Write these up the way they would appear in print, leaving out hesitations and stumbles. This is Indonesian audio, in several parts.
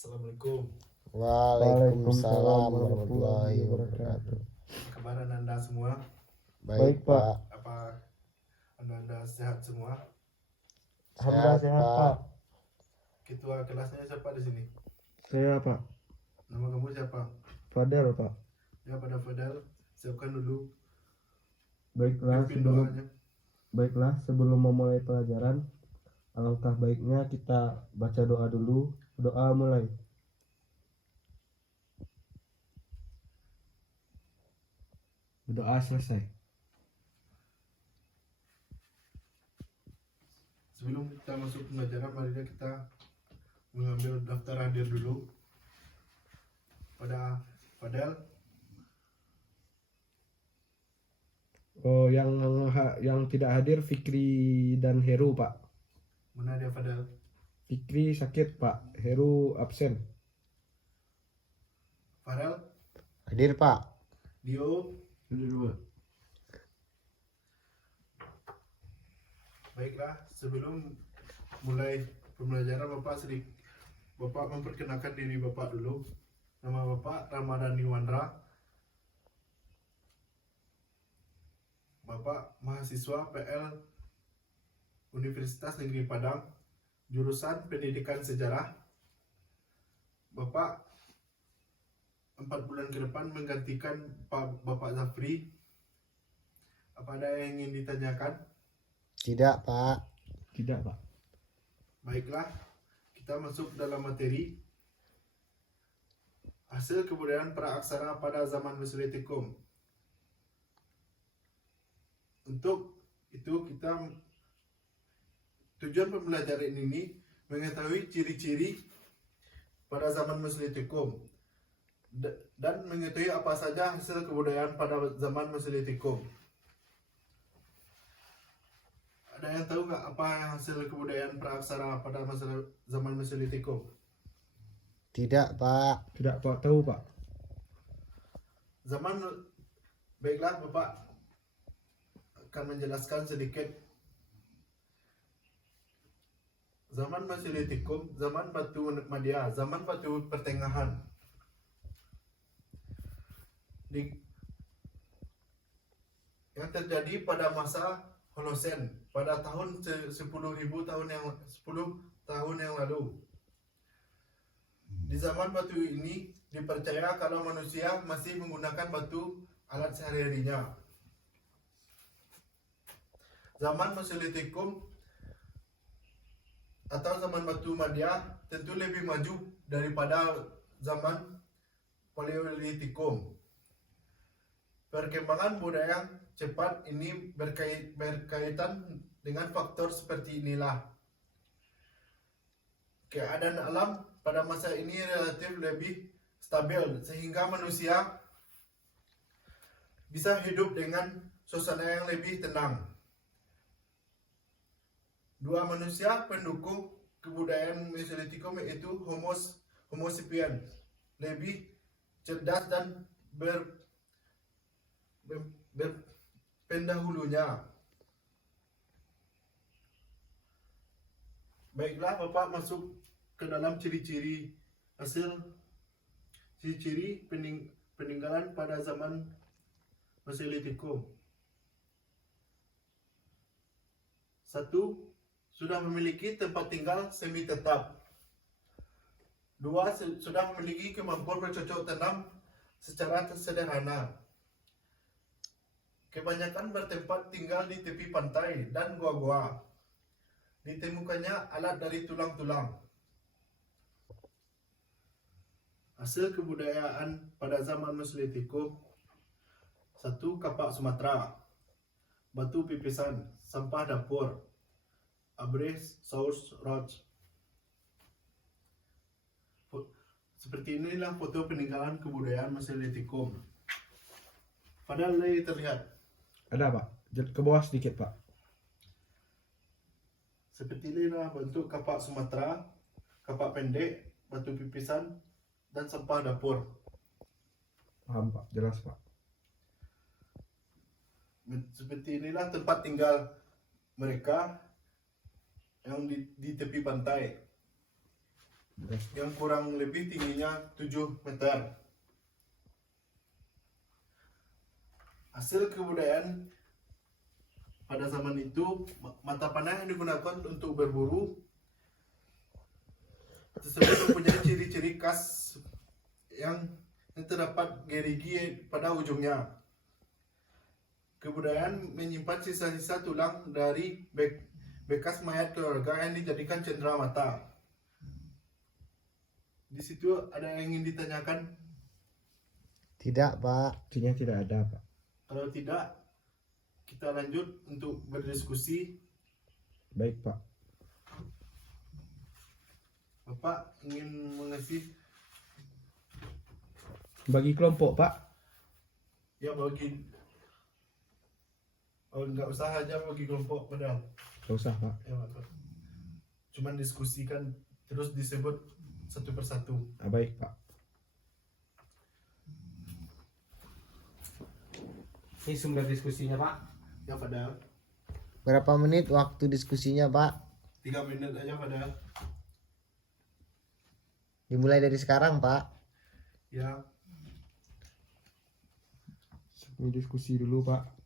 Assalamualaikum. Waalaikumsalam warahmatullahi wabarakatuh. Kabar Anda semua? Baik, Pak. Apa Anda sehat semua? Alhamdulillah sehat, Pak. Ketua kelasnya siapa di sini? Saya, Pak. Nama kamu siapa? Fadel, Pak. Ya, pada Fadel, siapkan dulu pimpin doanya. Baiklah, sebelum memulai pelajaran, alangkah baiknya kita baca doa dulu. Doa mulai. Doa selesai. Sebelum kita masuk pelajaran, mari kita mengambil daftar hadir dulu. Pada Fadel, Oh, yang tidak hadir Fikri dan Heru, Pak. mana dia Fadel? Fikri sakit, Pak. Heru absen. Farel, Hadir, Pak. Dio. Dua. Baiklah, sebelum mulai pembelajaran Bapak memperkenalkan diri Bapak dulu. Nama Bapak Ramadhani Wandra. Bapak mahasiswa PL Universitas Negeri Padang, jurusan Pendidikan Sejarah. Bapak 4 bulan ke depan menggantikan Bapak Zafri. Apa ada yang ingin ditanyakan? Tidak, Pak. Tidak, Pak. Baiklah, kita masuk dalam materi. Hasil kebudayaan praaksara pada zaman Mesolitikum. Untuk itu tujuan pembelajaran ini mengetahui ciri-ciri pada zaman Mesolitikum dan mengetahui apa saja hasil kebudayaan pada zaman Mesolitikum. Ada yang tahu nggak apa hasil kebudayaan praaksara pada zaman Mesolitikum? Tidak, Pak. Tidak, Pak. Tahu, Pak. Baiklah, Bapak akan menjelaskan sedikit. Zaman Mesolitikum, zaman Batu Madia, zaman Batu Pertengahan. Yang terjadi pada masa Holosen pada tahun 10.000 tahun yang lalu. Di zaman batu ini dipercaya kalau manusia masih menggunakan batu alat sehari-harinya. Zaman Mesolitikum atau zaman Batu Madia tentu lebih maju daripada zaman Paleolitikum. Perkembangan budaya cepat ini berkaitan dengan faktor seperti inilah. Keadaan alam pada masa ini relatif lebih stabil sehingga manusia bisa hidup dengan suasana yang lebih tenang. Dua manusia pendukung kebudayaan Mesolitikum yaitu Homo sapiens lebih cerdas dan pendahulunya. Baiklah, Bapak masuk ke dalam ciri-ciri peninggalan pada zaman Mesolitikum. 1. Sudah memiliki tempat tinggal semi tetap. 2. Sudah memiliki kemampuan bercocok tanam secara sederhana. Kebanyakan bertempat tinggal di tepi pantai dan gua-gua. Ditemukannya alat dari tulang-tulang. Hasil kebudayaan pada zaman Mesolitikum. 1. Kapak Sumatera, batu pipisan, sampah dapur, abris, source, roach. Seperti inilah foto peninggalan kebudayaan Mesolitikum. Padahal ini terlihat. Ada, Pak. Ke bawah sedikit, Pak. Seperti inilah bentuk kapak Sumatera, kapak pendek, batu pipisan, dan sampah dapur. Paham, Pak. Jelas, Pak. Seperti inilah tempat tinggal mereka yang di tepi pantai. yang kurang lebih tingginya 7 meter. Hasil kebudayaan pada zaman itu, mata panah yang digunakan untuk berburu tersebut mempunyai ciri-ciri khas yang terdapat gerigi pada ujungnya. Kebudayaan menyimpan sisa-sisa tulang dari bekas mayat keluarga yang dijadikan cendera mata. Di situ ada yang ingin ditanyakan? Tidak, Pak. Artinya tidak ada, Pak. Kalau tidak, kita lanjut untuk berdiskusi. Baik, Pak. Bapak ingin mengasih Bagi kelompok, Pak. ya bagi nggak usah aja bagi kelompok padahal Gak usah, Pak. ya Pak. Cuman diskusikan terus disebut satu persatu. Baik, Pak. Ini sumber diskusinya, Pak. Ya padahal Berapa menit waktu diskusinya, Pak? 3 menit aja padahal. Dimulai dari sekarang, Pak. Ya Ini diskusi dulu, Pak.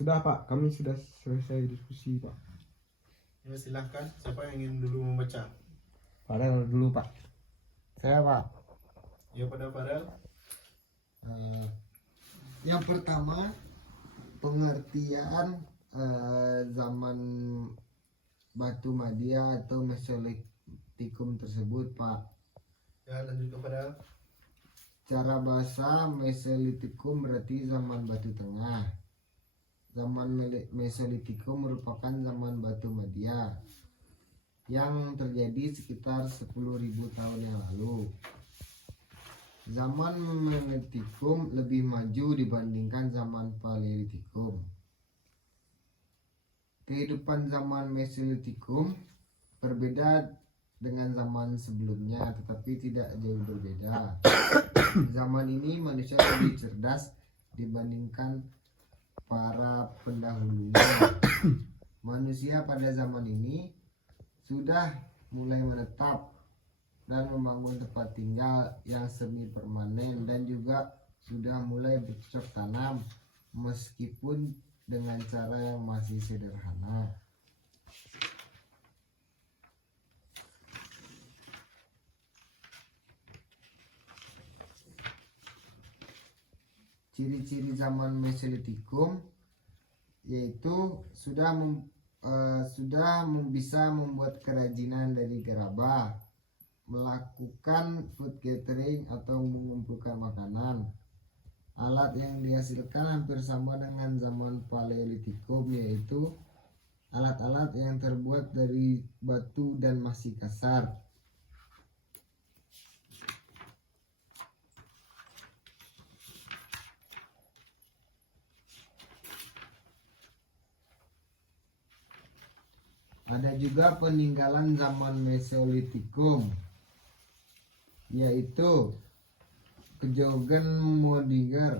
Sudah, Pak. Kami sudah selesai diskusi, Pak. ya silahkan, siapa yang ingin dulu membaca? Farel dulu, Pak. Saya, Pak. Ya pada Farel. Yang pertama, pengertian zaman Batu Madia atau Mesolitikum tersebut, Pak. Ya lanjut ke Farel. Cara bahasa Mesolitikum berarti zaman Batu Tengah. Zaman Mesolitikum merupakan zaman Batu Madia yang terjadi sekitar 10.000 tahun yang lalu. Zaman Mesolitikum lebih maju dibandingkan zaman Paleolitikum. Kehidupan zaman Mesolitikum berbeda dengan zaman sebelumnya, tetapi tidak jauh berbeda. Zaman ini manusia lebih cerdas dibandingkan para pendahulunya. Manusia pada zaman ini sudah mulai menetap dan membangun tempat tinggal yang semi permanen dan juga sudah mulai bercocok tanam meskipun dengan cara yang masih sederhana. Ciri-ciri zaman Mesolitikum yaitu sudah bisa membuat kerajinan dari gerabah, melakukan food gathering atau mengumpulkan makanan. Alat yang dihasilkan hampir sama dengan zaman Paleolitikum, yaitu alat-alat yang terbuat dari batu dan masih kasar. Ada juga peninggalan zaman Mesolitikum, yaitu kejogen modiger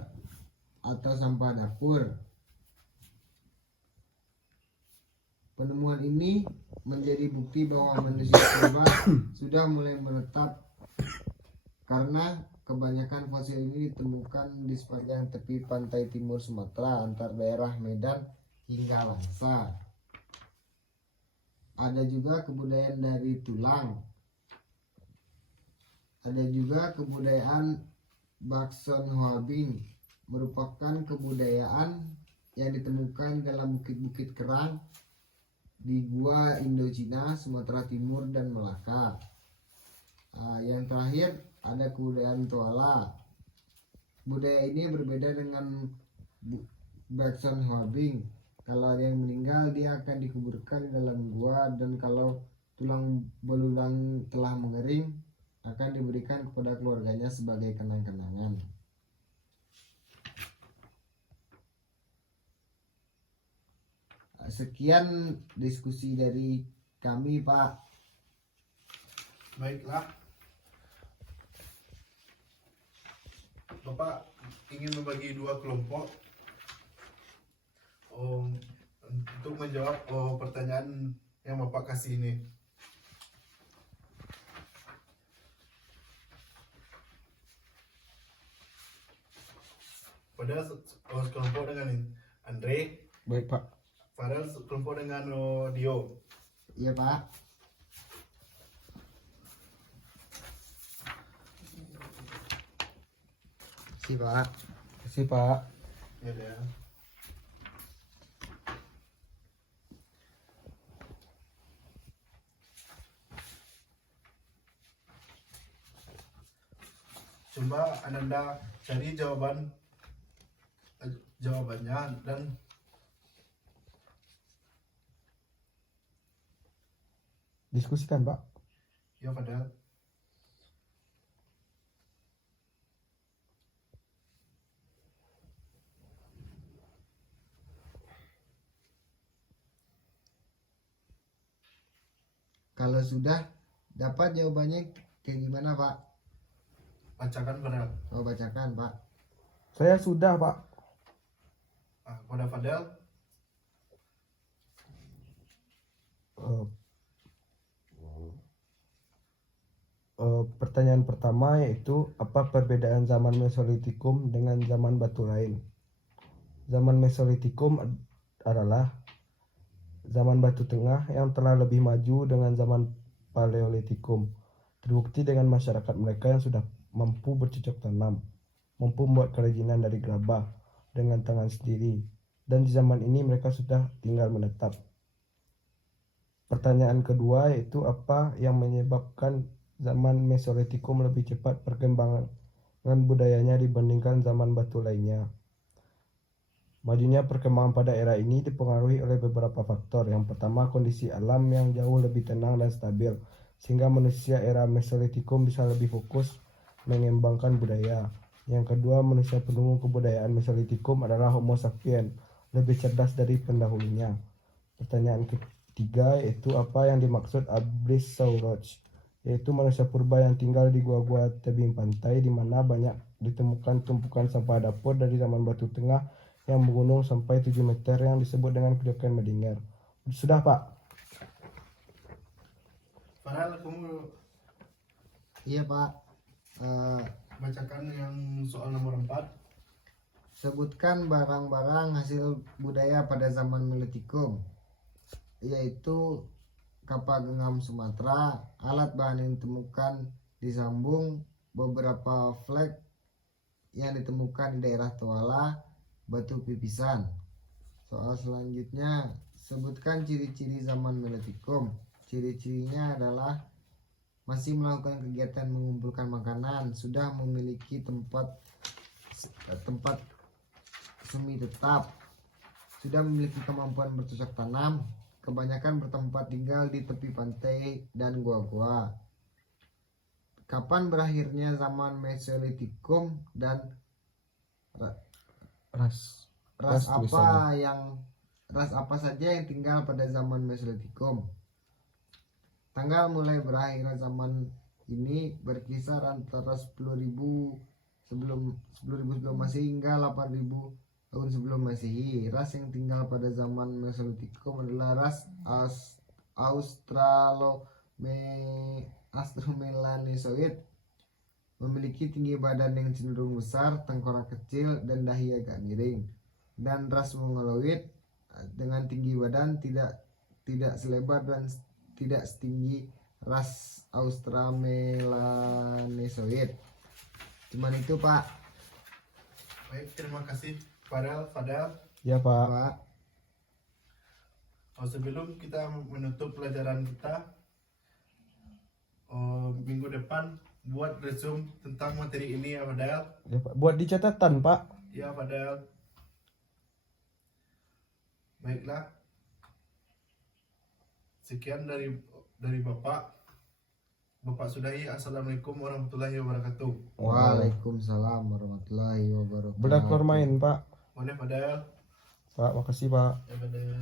atau sampah dapur. Penemuan ini menjadi bukti bahwa manusia purba sudah mulai menetap karena kebanyakan fosil ini ditemukan di sepanjang tepi pantai timur Sumatera antar daerah Medan hingga Langsa. Ada juga kebudayaan dari tulang. Ada juga kebudayaan Bakson Hoabing, merupakan kebudayaan yang ditemukan dalam bukit-bukit kerang di gua Indochina, Sumatera Timur, dan Melaka. Yang terakhir ada kebudayaan Toala. Budaya ini berbeda dengan Bakson Hoabing. Kalau ada yang meninggal, dia akan dikuburkan di dalam gua, dan kalau tulang belulang telah mengering, akan diberikan kepada keluarganya sebagai kenang-kenangan. Sekian diskusi dari kami, Pak. Baiklah. Bapak ingin membagi dua kelompok untuk menjawab pertanyaan yang Bapak kasih ini. Pada kelompok dengan Andre, Baik Pak. Farel kelompok dengan Dio. Iya, Pak. Si Pak. Kasih Pak. Ya deh. Coba Ananda cari jawabannya dan Diskusikan Pak. ya pada Kalau sudah dapat jawabannya kayak gimana, Pak? bacakan pada Bacakan, Pak. Saya sudah Pak. pada Fadel. Pertanyaan pertama yaitu apa perbedaan zaman Mesolitikum dengan zaman batu lain? Zaman Mesolitikum adalah zaman batu tengah yang telah lebih maju dengan zaman Paleolitikum. Terbukti dengan masyarakat mereka yang sudah mampu bercocok tanam, mampu membuat kerajinan dari gerabah dengan tangan sendiri, dan di zaman ini mereka sudah tinggal menetap. Pertanyaan kedua yaitu apa yang menyebabkan zaman Mesolitikum lebih cepat perkembangan budayanya dibandingkan zaman batu lainnya. Majunya perkembangan pada era ini dipengaruhi oleh beberapa faktor. Yang pertama, kondisi alam yang jauh lebih tenang dan stabil, sehingga manusia era Mesolitikum bisa lebih fokus mengembangkan budaya. Yang kedua, manusia pendukung kebudayaan Mesolitikum adalah Homo sapiens, lebih cerdas dari pendahulunya. Pertanyaan ketiga yaitu apa yang dimaksud Abrissauros, yaitu manusia purba yang tinggal di gua-gua tebing pantai di mana banyak ditemukan tumpukan sampah dapur dari zaman batu tengah yang menggunung sampai 7 meter yang disebut dengan kedokan Medinger. Sudah Pak. Farel, kamu Iya, Pak. bacakan yang soal nomor 4. Sebutkan barang-barang hasil budaya pada zaman Melitikum, yaitu kapal genggam Sumatera, alat bahan yang ditemukan di Sambung, beberapa flag yang ditemukan di daerah Toala, batu pipisan. Soal selanjutnya, sebutkan ciri-ciri zaman Melitikum. Ciri-cirinya adalah masih melakukan kegiatan mengumpulkan makanan, sudah memiliki tempat semi tetap, sudah memiliki kemampuan bercocok tanam, kebanyakan bertempat tinggal di tepi pantai dan gua-gua. Kapan berakhirnya zaman Mesolitikum dan Ras ras tulisannya. apa saja yang tinggal pada zaman Mesolitikum? Tanggal mulai berakhirnya zaman ini berkisar antara 10.000 sebelum Masehi hingga 8.000 tahun sebelum Masehi. Ras yang tinggal pada zaman Mesolitikum adalah ras Australomelanesoid, memiliki tinggi badan yang cenderung besar, tengkorak kecil, dan dahi agak miring. Dan ras Mongoloid dengan tinggi badan tidak selebar dan tidak setinggi ras Australopithecus. Cuman itu Pak. Baik, terima kasih Fadel. Ya Pak. Pak. Sebelum kita menutup pelajaran kita, minggu depan buat resume tentang materi ini ya Fadel. Ya Pak. Buat di catatan Pak. Ya Fadel. Baiklah. Sekian dari Bapak. Bapak sudahi. Assalamualaikum warahmatullahi wabarakatuh. Waalaikumsalam warahmatullahi wabarakatuh. Bedak keluar main Pak. Boleh Fadel. Pak, makasih Pak. Ya Fadel.